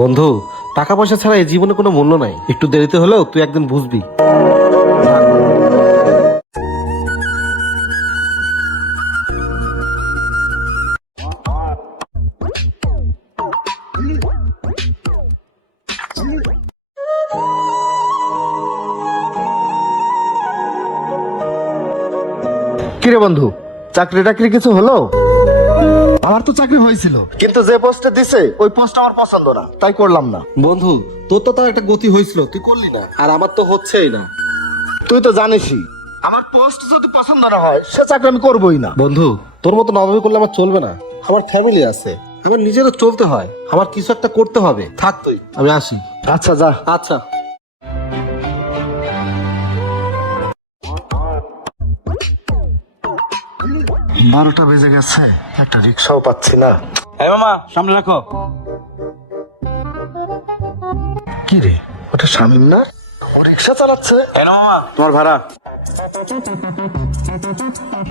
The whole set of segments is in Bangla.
বন্ধু টাকা পয়সা ছাড়া এই জীবনে কোনো মূল্য নাই। একটু দেরিতে হলেও তুই একদিন বুঝবি। কিরে বন্ধু চাকরি টাকরি কিছু হলো? আমার তো চাকরি হয়েছিল। কিন্তু যে পোস্টে দিছে ওই পোস্ট আমার পছন্দ না। তাই করলাম না। বন্ধু তোর তো তাও একটা গতি হয়েছিল তুই করলি না। আর আমার তো হচ্ছেই না। তুই তো জানিসই আমার পোস্ট যদি পছন্দ না হয় সে চাকরি আমি করবোই না। বন্ধু তোর মতো নবাবি করলে আমার চলবে না। আমার ফ্যামিলি আছে। আমার নিজেরও চলতে হয়। আমার কিছু একটা করতে হবে। থাক তুই আমি আসি। আচ্ছা যা। আচ্ছা। বারোটা বেজে গেছে একটা রিক্সাও পাচ্ছি না। মামা সামনে রাখো। কি রে ওটা শামিম না? ও রিক্সা চালাচ্ছে। এই মামা। তোমার ভাড়া।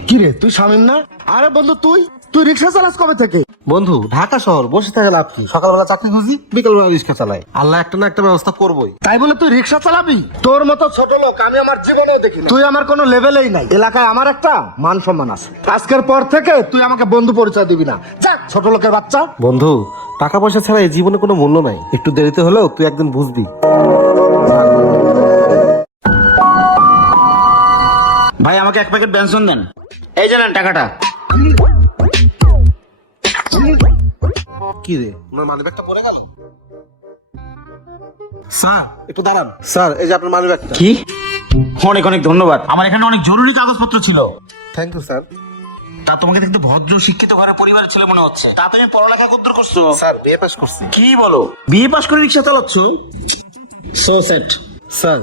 কি রে তুই শামিম না? আরে বন্ধু তুই? তুই রিক্সা চালাস কবে থেকে? বন্ধু ঢাকা শহর বসে থাকে লাভ কি? সকালবেলা চাকরি খুঁজি বিকালবেলা রিক্সা চালাই। আল্লাহ একটা না একটা ব্যবস্থা করবোই। তাই বলে তুই রিক্সা চালাবি? তোর মতো ছোট লোক আমি আমার জীবনেও দেখি তুই আমার কোনো লেভেলেই নাই। এলাকায় আমার একটা মান সম্মান আছে। আজকের পর থেকে তুই আমাকে বন্ধু পরিচয় দিবি না। যা ছোট লোকের বাচ্চা। বন্ধু টাকা পয়সা ছাড়া এই জীবনে কোনো মূল্য নাই। একটু দেরিতে হলেও তুই একদিন বুঝবি। ভাই আমাকে এক প্যাকেট বেনসন দেন। এই জানেন টাকাটা। কি রে? আপনার মানি ব্যাগটা পড়ে গেল? স্যার একটু দাঁড়ান। স্যার এই যে আপনার মানি ব্যাগটা কি? অনেক অনেক ধন্যবাদ। আমার এখানে অনেক জরুরি কাগজপত্র ছিল। থ্যাংক ইউ স্যার তা তোমাকে দেখতে ভদ্র শিক্ষিত ঘরের পরিবারের ছেলে মনে হচ্ছে। তা তুমি পড়ালেখা কত করছ? স্যার বিয়ে পাস করছি। কি বলো? বিএ পাস করে রিক্সা চালাচ্ছ? সো সেট স্যার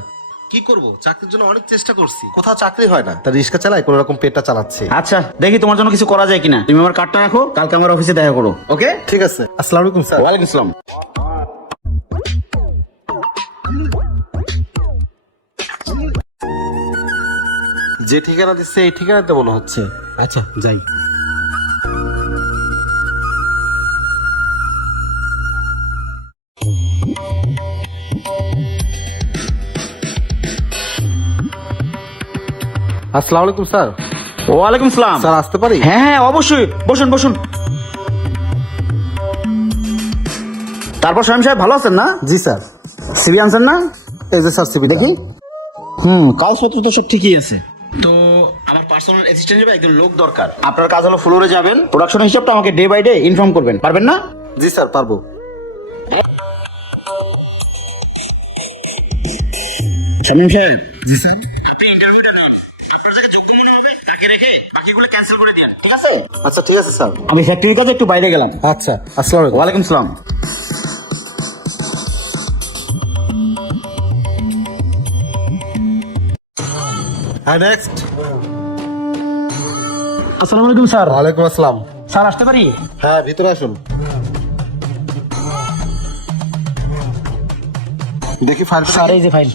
কি করব? চাকরির জন্য অনেক চেষ্টা করছি। কোথাও চাকরি হয় না। তা রিক্সা চালাই কোনো রকম পেটটা চালাচ্ছে। আচ্ছা দেখি তোমার জন্য কিছু করা যায় কিনা। তুমি আমার কার্ডটা রাখো কালকে আমার অফিসে দেখা করো ওকে ঠিক আছে। আসসালামু আলাইকুম স্যার। ওয়ালাইকুম আসসালাম। যে ঠিকানা দিচ্ছে এই ঠিকানাতে মনে হচ্ছে। আচ্ছা যাই। আসসালামু আলাইকুম স্যার। ওয়ালাইকুম আসসালাম স্যার আসতে পারি? হ্যাঁ হ্যাঁ অবশ্যই। বসুন বসুন। তারপর স্বয়ং সাহেব ভালো আছেন না? জি স্যার। সিবি আনছেন না? এই যে স্যার সিবি দেখি। হুম কাগজপত্র তো সব ঠিকই আছে। তো আমার পার্সোনাল অ্যাসিস্ট্যান্ট হিসেবে একজন লোক দরকার। আপনার কাজ হলো ফ্লোরে যাবেন প্রোডাকশন হিসাবটা আমাকে ডে বাই ডে ইনফর্ম করবেন। পারবেন না? জি স্যার পারব। শামীম সাহেব ঠিক আছে আচ্ছা ঠিক আছে স্যার। আমি ফ্যাক্টরির কাছে একটু বাইরে গেলাম। আচ্ছা আসসালামু আলাইকুম। ওয়ালাইকুম সালাম। হ্যাঁ নেক্সট আসসালামু আলাইকুম স্যার। ওয়ালাইকুম আসসালাম। স্যার আসতে পারি? হ্যাঁ ভিতরে আসুন। দেখি ফাইলটা স্যার এই যে ফাইল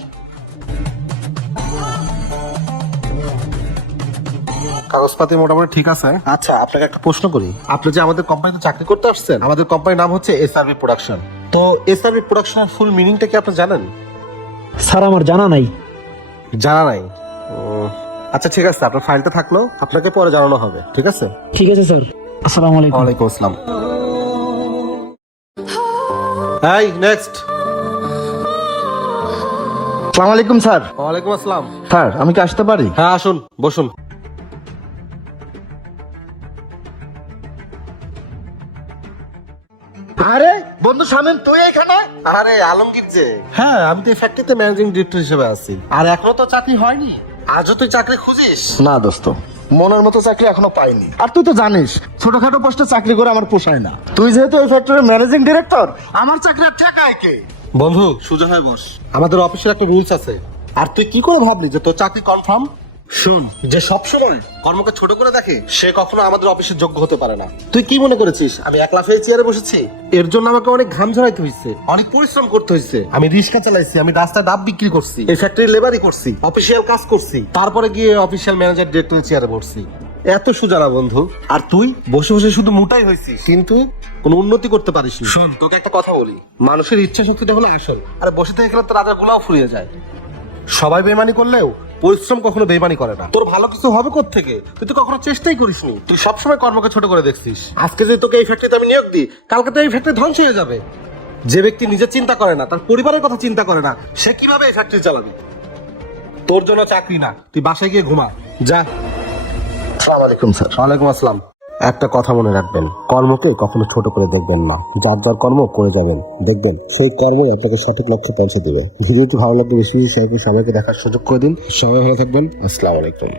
কাগজপাতি মোটামুটি ঠিক আছে। আচ্ছা আপনাকে একটা প্রশ্ন করি। আপনি যে আমাদের কোম্পানিতে চাকরি করতে আসছেন আমাদের কোম্পানির নাম হচ্ছে এসআরবি প্রোডাকশন তো এসআরবি প্রোডাকশনের ফুল মিনিংটা কি আপনি জানেন? স্যার আমার জানা নাই। জানা নাই? আচ্ছা ঠিক আছে আপনার ফাইলটা থাকল আপনাকে পরে জানানো হবে ঠিক আছে? ঠিক আছে স্যার। আসসালামু আলাইকুম। ওয়ালাইকুম আসসালাম। হাই নেক্সট সালাম আলাইকুম স্যার। ওয়ালাইকুম আসসালাম। স্যার আমি কি আসতে পারি? হ্যাঁ আসুন বসুন। আরে বন্ধু শামিম তুই এখানে? আরে আলমগীর যে। হ্যাঁ আমি তো এই ফ্যাক্টরিতে ম্যানেজিং ডিরেক্টর হিসেবে আছি। আর এখনও তো চাকরি হয়নি? আজও তুই চাকরি খুঁজিস? না দোস্ত। মনের মতো চাকরি এখনও পাইনি। আর তুই তো জানিস ছোটখাটো পোস্টে চাকরি করে আমার পোষায় না। তুই যেহেতু ওই ফ্যাক্টরির ম্যানেজিং ডিরেক্টর আমার চাকরি আর ঠেকায় কে? বন্ধু সোজা হয়ে বস। আমাদের অফিসের একটা রুলস আছে। আর তুই কি করে ভাবলি যে তোর চাকরি কনফার্ম শোন। যে সব সময় কর্মকে ছোট করে দেখে সে কখনো আমাদের অফিসের যোগ্য হতে পারে না। তুই কি মনে করেছিস? আমি একলা ফেয়ে চেয়ারে বসেছি। এর জন্য আমাকে অনেক ঘাম ঝরাইতে হয়েছে অনেক পরিশ্রম করতে হয়েছে আমি রিক্সা চালাইছি আমি রাস্তায় ডাব বিক্রি করছি এই ফ্যাক্টরি লেবারই করছি অফিসিয়াল কাজ করছি তারপরে গিয়ে অফিসিয়াল ম্যানেজার ডিরেক্টর চেয়ারে বসছি। এত সুজানা বন্ধু। আর তুই বসে বসে শুধু মোটাই হয়েছিস কিন্তু কোনো উন্নতি করতে পারিস শোন। তোকে একটা কথা বলি। মানুষের ইচ্ছা শক্তিটা হলো আসল। আর বসে থেকে গেলে তো রাজার গুলাও ফুরিয়ে যায়। সবাই বেমানি করলেও পরিশ্রম কখনো বেমানি করে না। তোর ভালো কিছু হবে থেকে তুই তো কখনো চেষ্টাই করিস নি তুই সবসময় কর্মকে ছোট করে দেখছিস। আজকে যদি তোকে এই ফ্যাক্টরিতে আমি নিয়োগ দিই কালকে তো এই ফ্যাক্টরি ধ্বংস হয়ে যাবে। যে ব্যক্তি নিজের চিন্তা করে না তার পরিবারের কথা চিন্তা করে না সে কীভাবে এই ফ্যাক্টরি চালাবে? তোর জন্য চাকরি না তুই বাসায় গিয়ে ঘুমা। যা। আসসালামু আলাইকুম স্যার। ওয়ালাইকুম আসসালাম। একটা কথা মনে রাখবেন, কর্মকে কখনো ছোট করে দেখবেন না। যার যার কর্ম করে যাবেন, দেখবেন সেই কর্ম আপনাকে সঠিক লক্ষ্যে পৌঁছে দেবে। ভিডিওটি ভালো লাগলে বেশি বেশি সবাইকে দেখার সুযোগ করে দিন। সবাই ভালো থাকবেন। আসসালাম আলাইকুম।